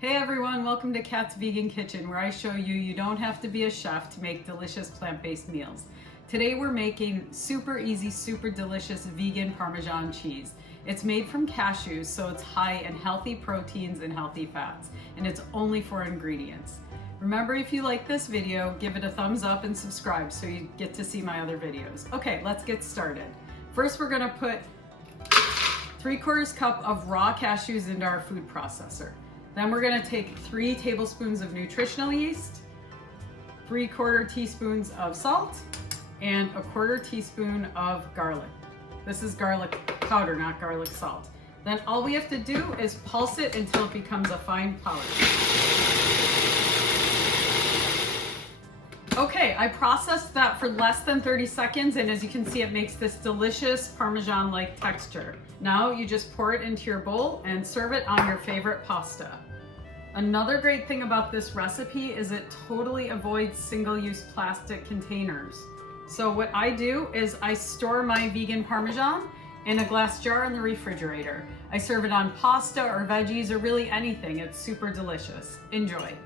Hey everyone, welcome to Kat's Vegan Kitchen, where I show you don't have to be a chef to make delicious plant-based meals. Today we're making super easy, super delicious vegan Parmesan cheese. It's made from cashews, so it's high in healthy proteins and healthy fats, and it's only 4 ingredients. Remember, if you like this video, give it a thumbs up and subscribe so you get to see my other videos. Okay, let's get started. First, we're gonna put 3/4 cup of raw cashews into our food processor. Then we're gonna take 3 tablespoons of Nutritional yeast, 3/4 teaspoons of salt, and 1/4 teaspoon of garlic. This is garlic powder, not garlic salt. Then all we have to do is pulse it until it becomes a fine powder. Okay, I processed that for less than 30 seconds, and as you can see, it makes this delicious Parmesan-like texture. Now you just pour it into your bowl and serve it on your favorite pasta. Another great thing about this recipe is it totally avoids single-use plastic containers. So what I do is I store my vegan Parmesan in a glass jar in the refrigerator. I serve it on pasta or veggies or really anything. It's super delicious. Enjoy.